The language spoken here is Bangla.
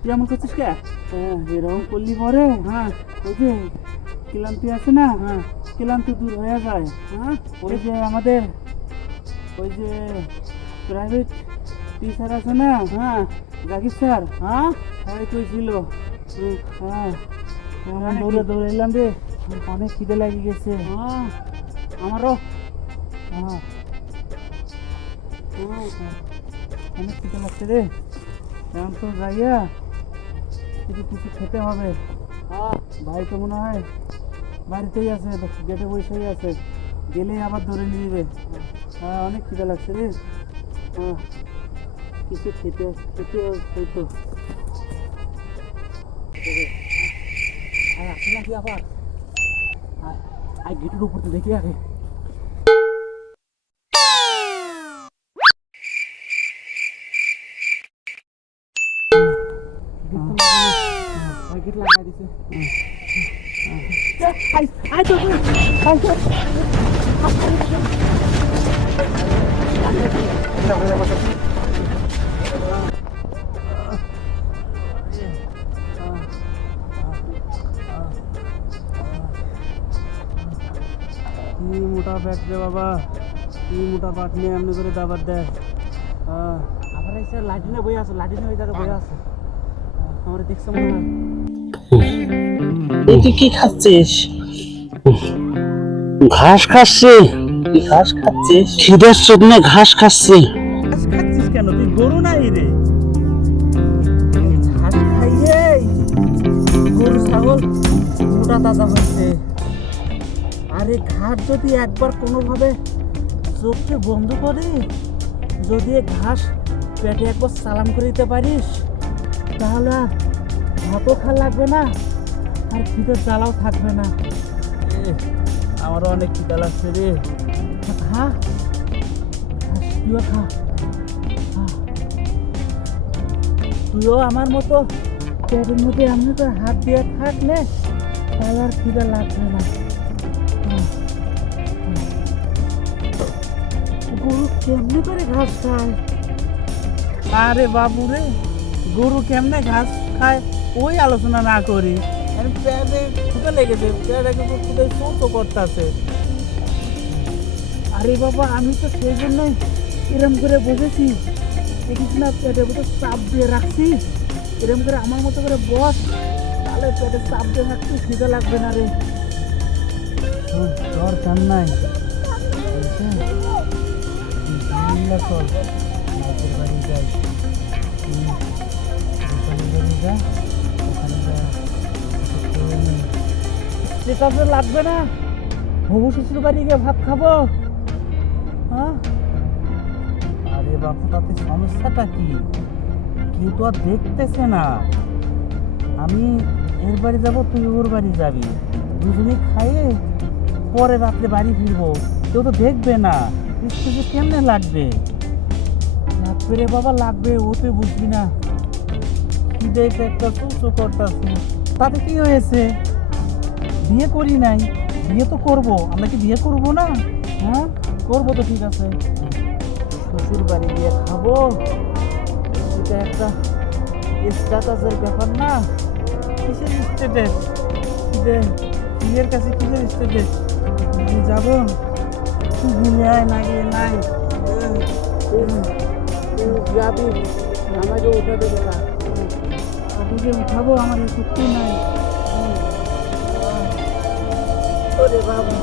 তুই এমন করছিস কে? এরকম করলি পরে হ্যাঁ ওই যে ক্লান্তি আছে না, হ্যাঁ ক্লান্তি দূর হয়ে যায়। হ্যাঁ ওই যে আমাদের ওই যে প্রাইভেট টিচার আছে না, হ্যাঁ জাকির স্যার, হ্যাঁ হ্যাঁ কইছিল। হ্যাঁ মানে কি? দৌড়ে দৌড়ে এলাম রে, অনেক খিদে লেগে গেছে। হ্যাঁ আমারও হ্যাঁ অনেক খিদে লাগছে রে। এখন তো যাইয়া কিছু কিছু খেতে হবে। হ্যাঁ ভাই তো মনে হয় বাড়িতেই আছে, গেটে বসেই আছে, গেলেই আবার ধরে নিয়ে যাবে। হ্যাঁ অনেক খিদে লাগছে রে। হ্যাঁ কিছু খেতে খেতে হইতো। আসি নাকি আবার? গেটের উপর তো দেখি আগে। গেট লাগাই দিছে। কি মোটা ব্যাগ রে বাবা, কি মোটা পাট নিয়ে এমনি করে দাবার দেয়। আবার এসে লাঠিনে বই আছে, লাঠিনে ওই জায়গায় বই আছে। আমার দেখছে মনে হয়। তুই কি খাচ্ছিস? ঘাস খাচ্ছি। ঘাস খাচ্ছিস? খিদের জন্য ঘাস খাচ্ছি। ঘাস খাচ্ছিস কেন? তুই গরু নাই রে? ঘাস খাইয়ে গরু ছাগল মোটা তাজা হয়েছে। আরে ঘাস যদি একবার কোনোভাবে চোখকে বন্ধ করে যদি এ ঘাস পেটে একবার সালাম করে দিতে পারিস, তাহলে আর ভাতও খা লাগবে না, আর খিদের জ্বালাও থাকবে না। আমারও অনেক খিদা লাগছে রে। খা ঘাস, তুইও খা। তুইও আমার মতো পেটের মধ্যে এমনি করে হাত দিয়ে থাকলে তাহলে আর খিদা লাগবে না। গরু কেমনে করে ঘাস খায়? আরে বাবু রে, গরু কেমনে ঘাস খায় ওই আলোচনা না করি। পেটে ক্ষুদা লেগেছে, পেটে ক্ষুদে চোখও করতেছে। আরে বাবা, আমি তো সেই জন্যই এরম করে বসেছি, দেখিস না পেটের মতো চাপ দিয়ে রাখছি। এরম করে আমার মতো করে বস, তাহলে পেটে চাপ দিয়ে রাখছি, খিদে লাগবে না রে। দরকার নাই, চল মাছের বাড়ি যাই। সেটা তো লাগবে না, হবু শ্বশুর বাড়ি গিয়ে ভাত খাবো। হ্যাঁ আরে বাপু, তাতে সমস্যাটা কি? কেউ তো আর দেখতেছে না। আমি এর বাড়ি যাবো, তুই ওর বাড়ি যাবি, দুজনেই খাইয়ে পরে রাত্রে বাড়ি ফিরবো। কেউ তো দেখবে না। স্টেজে কেমনে লাগবে? লাগবে রে বাবা, লাগবে। ও তুই বুঝবি না, খিদে একটা চুচু করতেছে। তাতে কি হয়েছে? বিয়ে করি নাই, বিয়ে তো করবো। আমরা কি বিয়ে করবো না? হ্যাঁ করবো তো, ঠিক আছে। শ্বশুর বাড়ি গিয়ে খাবো, এটা একটা স্ট্যাটাসের ব্যাপার না। কিসের স্ট্যাটাস? বিয়ের কাছে কিসের স্ট্যাটাস? আমি যাবো, ঘুমিয়ে আয় না গিয়ে নাই। যাবি, আমাকে উঠে দেবে না। তোকে উঠাবো, আমার এই শক্তি নাই। ওরে বাবা।